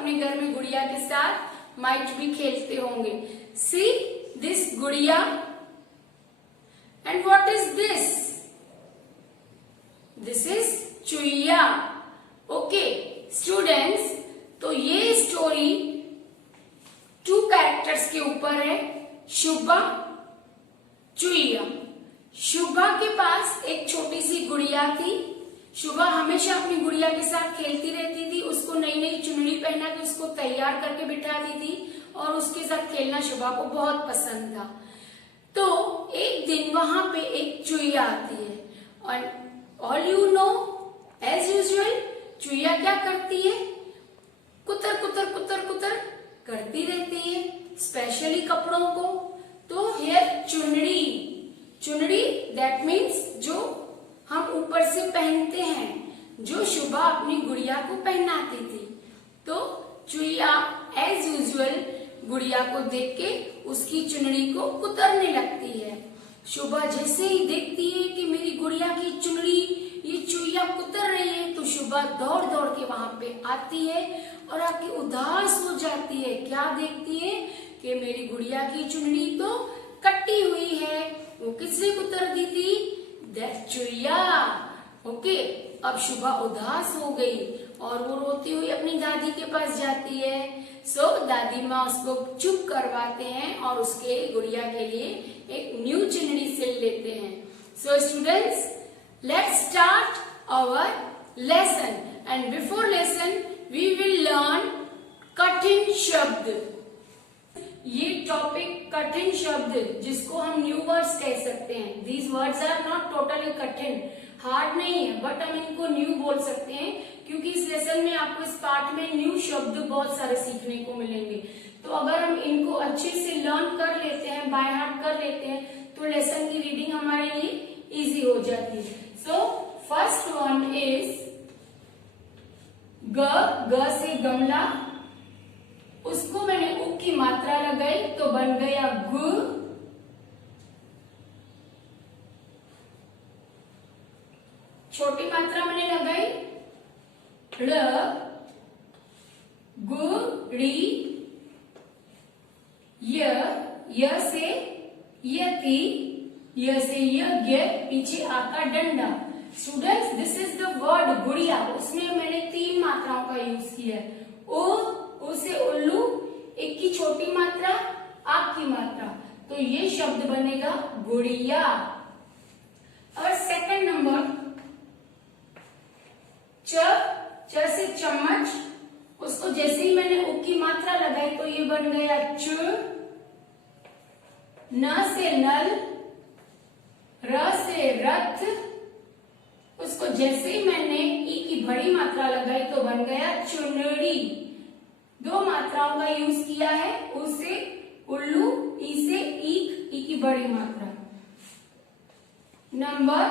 अपने घर में गुड़िया के साथ माइट भी खेलते होंगे। सी दिस गुड़िया and what is this? This is चुईया। ओके स्टूडेंट्स, तो ये स्टोरी 2 कैरेक्टर्स के ऊपर है, शुभा, चुईया। शुभा के पास एक छोटी सी गुड़िया थी। शुभा हमेशा अपनी गुड़िया के साथ खेलती रहती थी, उसको नई नई चुनरी पहना के उसको तैयार करके बिठाती थी और उसके साथ खेलना शुभा को बहुत पसंद था। तो एक दिन वहां पे एक चुईया आती है और all you know as usual चुईया क्या करती है? कुतर कुतर कुतर कुतर करती रहती है, स्पेशली कपड़ों को। तो हियर चुनरी, चुनरी दैट मीन्स जो हम ऊपर से पहनते हैं, जो शुभा अपनी गुड़िया को पहनाती थी। तो चुईया एज यूजुअल गुड़िया को देख के उसकी चुनरी को कुतरने लगती है। शुभा जैसे ही देखती है कि मेरी गुड़िया की चुनरी ये चुईया कुतर रही है, तो शुभा दौड़ दौड़ के वहां पे आती है और आके उदास हो जाती है। क्या देखती है कि मेरी गुड़िया की चुनरी तो कटी हुई है, वो किसने कुतर दी थी? दैट चुईया। ओके, अब शुभा उदास हो गई और वो रोती हुई अपनी दादी के पास जाती है। सो दादी माँ उसको चुप करवाते हैं और उसके गुड़िया के लिए एक न्यू चुनरी सिल लेते हैं। So students, let's start our lesson and before lesson we will learn कठिन शब्द। ये टॉपिक कठिन शब्द जिसको हम न्यू वर्ड्स कह सकते हैं। These words are not totally कठिन, हार्ड नहीं है, बट हम इनको न्यू बोल सकते हैं क्योंकि इस लेसन में आपको इस पार्ट में न्यू शब्द बहुत सारे सीखने को मिलेंगे। तो अगर हम इनको अच्छे से लर्न कर लेते हैं, बाय हार्ट कर लेते हैं, तो लेसन की रीडिंग हमारे लिए इजी हो जाती है। सो फर्स्ट वन इज ग से गमला, उसको मैंने उ की मात्रा लगाई तो बन गया गु। छोटी मात्रा मैंने लगाई ड़, गुड़ी, य से यति, य से यज्ञ, पीछे आ का डंडा। Students, this is the word गुड़िया, उसमें मैंने 3 मात्राओं का यूज किया है। उ से उल्लू, एक की छोटी मात्रा, आ की मात्रा, तो ये शब्द बनेगा गुड़िया। और सेकंड नंबर च से चम्मच, उसको जैसे ही मैंने उ की मात्रा लगाई तो ये बन गया चु। न से नल, र से रथ, उसको जैसे ही मैंने ई की बड़ी मात्रा लगाई तो बन गया चुनरी। 2 मात्राओं का यूज किया है, उ से उल्लू, ई से ईक, ई की बड़ी मात्रा। नंबर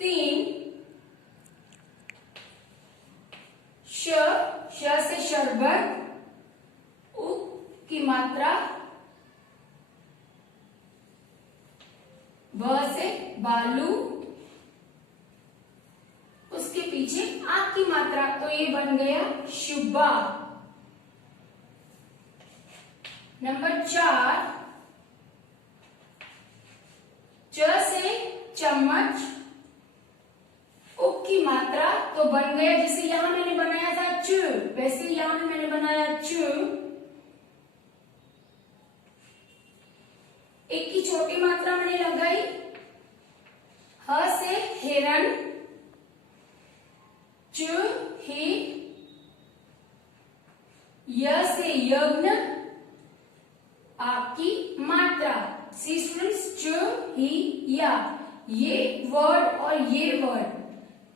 3 श से शरबत, उ की मात्रा, ब से बालू, उसके पीछे आ की मात्रा, तो ये बन गया शुभा। नंबर 4 च से चम्मच, उ की मात्रा, तो बन गया, जैसे यहां मैंने बनाया था चु, वैसे यहां भी मैंने बनाया चु। एक की छोटी मात्रा मैंने लगाई, ह से हिरण, चु ही, य से यज्ञ, आपकी मात्रा। सी स्टूडेंट्स, चु ही या, ये वर्ड और ये वर्ड,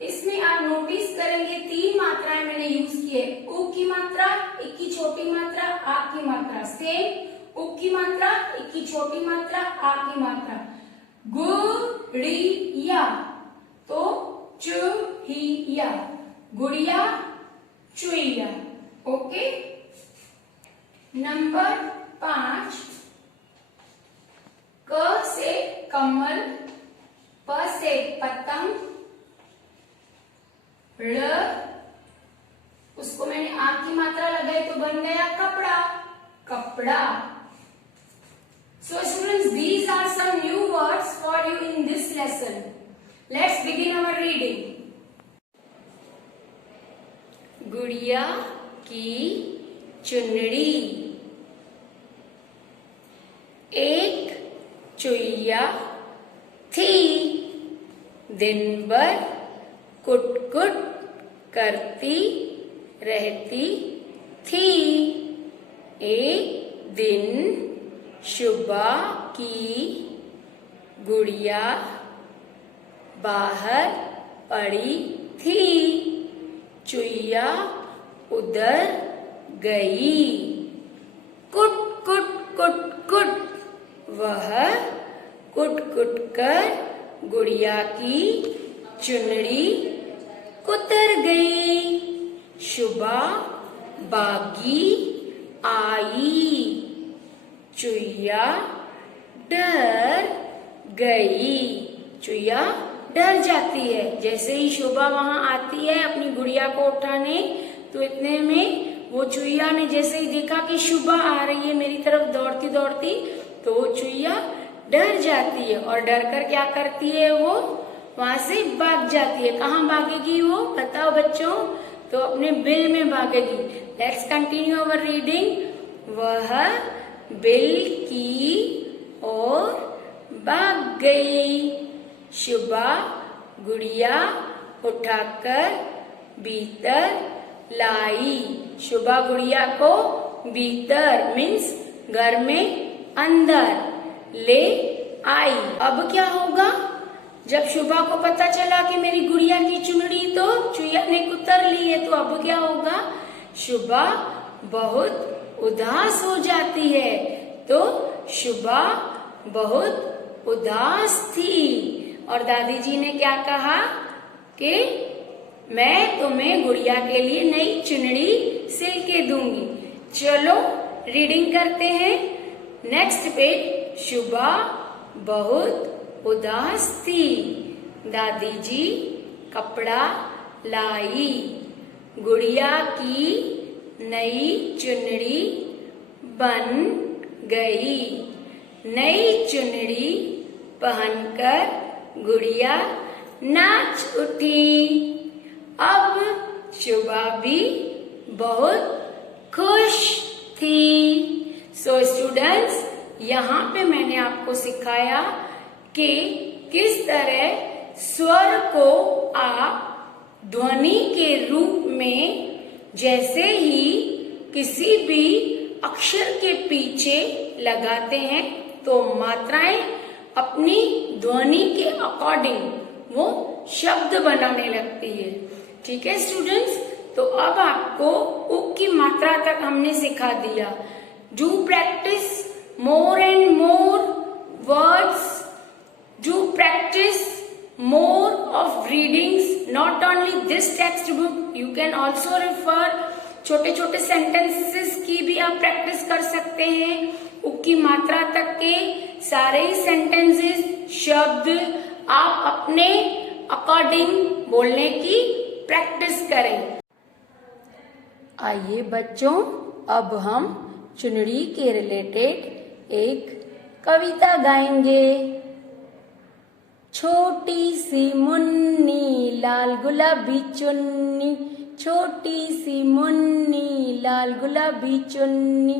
इसमें आप नोटिस करेंगे 3 मात्राएं मैंने यूज किए। उ की मात्रा, एक की छोटी मात्रा, आ की मात्रा, सेम उ की मात्रा, एक की छोटी मात्रा, आ की मात्रा। गुड़िया, तो चुहिया, गुड़िया, चुईया। ओके। नंबर 5 क से कमल, प से पतंग, ड़, उसको मैंने आ की मात्रा लगाई तो बन गया कपड़ा, कपड़ा। So students, these are some new words for you in this lesson. Let's begin our reading. गुड़िया की चुनरी। एक चुईया थी, दिन भर कुट-कुट करती रहती थी। एक दिन शुभा की गुड़िया बाहर पड़ी थी। चुईया उधर गई, कुट कुट कुट कुट। वह कुट कुट कर गुड़िया की चुनरी कुतर गई। शुभा भागी आई, चुईया डर गई। चुईया डर जाती है। जैसे ही शुभा वहां आती है अपनी गुड़िया को उठाने, तो इतने में वो चुईया ने जैसे ही देखा कि शुभा आ रही है मेरी तरफ दौड़ती दौड़ती, तो वो चुईया डर जाती है और डर कर क्या करती है, वो वहां से भाग जाती है। कहाँ भागेगी वो, बताओ बच्चों? तो अपने बिल में भागेगी। Let's continue our reading. वह बिल की ओर भाग गई। शुभा गुड़िया उठाकर भीतर लाई। शुभा गुड़िया को भीतर मीन्स घर में अंदर ले आई। अब क्या होगा? जब शुभा को पता चला कि मेरी गुड़िया की चुनरी तो चुईया ने कुतर ली है, तो अब क्या होगा? शुभा बहुत उदास हो जाती है। तो शुभा बहुत उदास थी और दादी जी ने क्या कहा कि मैं तुम्हें गुड़िया के लिए नई चुनरी सिल के दूंगी। चलो रीडिंग करते हैं। Next page. शुभा बहुत उदास थी। दादी जी कपड़ा लाई। गुड़िया की नई चुनरी बन गई। नई चुनरी पहनकर गुड़िया नाच उठी। अब शुभा भी बहुत खुश थी। सो स्टूडेंट्स, यहाँ पे मैंने आपको सिखाया कि किस तरह स्वर को आप ध्वनि के रूप में जैसे ही किसी भी अक्षर के पीछे लगाते हैं तो मात्राएं अपनी ध्वनि के अकॉर्डिंग वो शब्द बनाने लगती है। ठीक है स्टूडेंट्स? तो अब आपको उक की मात्रा तक हमने सिखा दिया। Do practice more and more words. Do practice more of readings. Not only this textbook, you can also refer छोटे छोटे सेंटेंसेस की भी आप प्रैक्टिस कर सकते हैं। उक की मात्रा तक के सारे ही सेंटेंसेस शब्द आप अपने अकॉर्डिंग बोलने की प्रैक्टिस करें। आइए बच्चों, अब हम चुनरी के रिलेटेड एक कविता गाएंगे। छोटी सी मुन्नी लाल गुलाबी चुन्नी, छोटी सी मुन्नी लाल गुलाबी चुन्नी,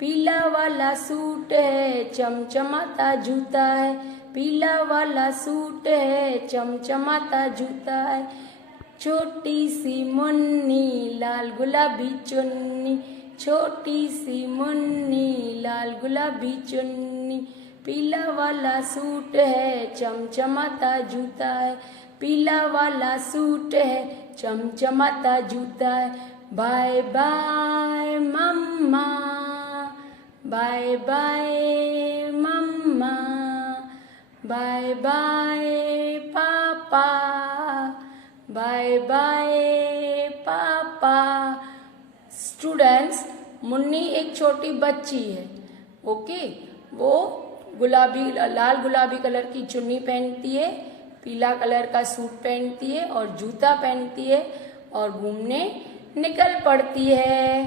पीला वाला सूट है चमचमाता जूता है, पीला वाला सूट है चमचमाता जूता है। छोटी सी मुन्नी लाल गुलाबी चुन्नी, छोटी सी मुन्नी लाल गुलाबी चुन्नी, पीला वाला सूट है चमचमाता जूता है, पीला वाला सूट है चमचमाता जूता है। बाय बाय मम्मा, बाय बाय मम्मा, बाय बाय पापा, बाय बाय पापा। स्टूडेंट्स, मुन्नी एक छोटी बच्ची है। ओके, वो गुलाबी लाल गुलाबी कलर की चुन्नी पहनती है, पीला कलर का सूट पहनती है और जूता पहनती है और घूमने निकल पड़ती है।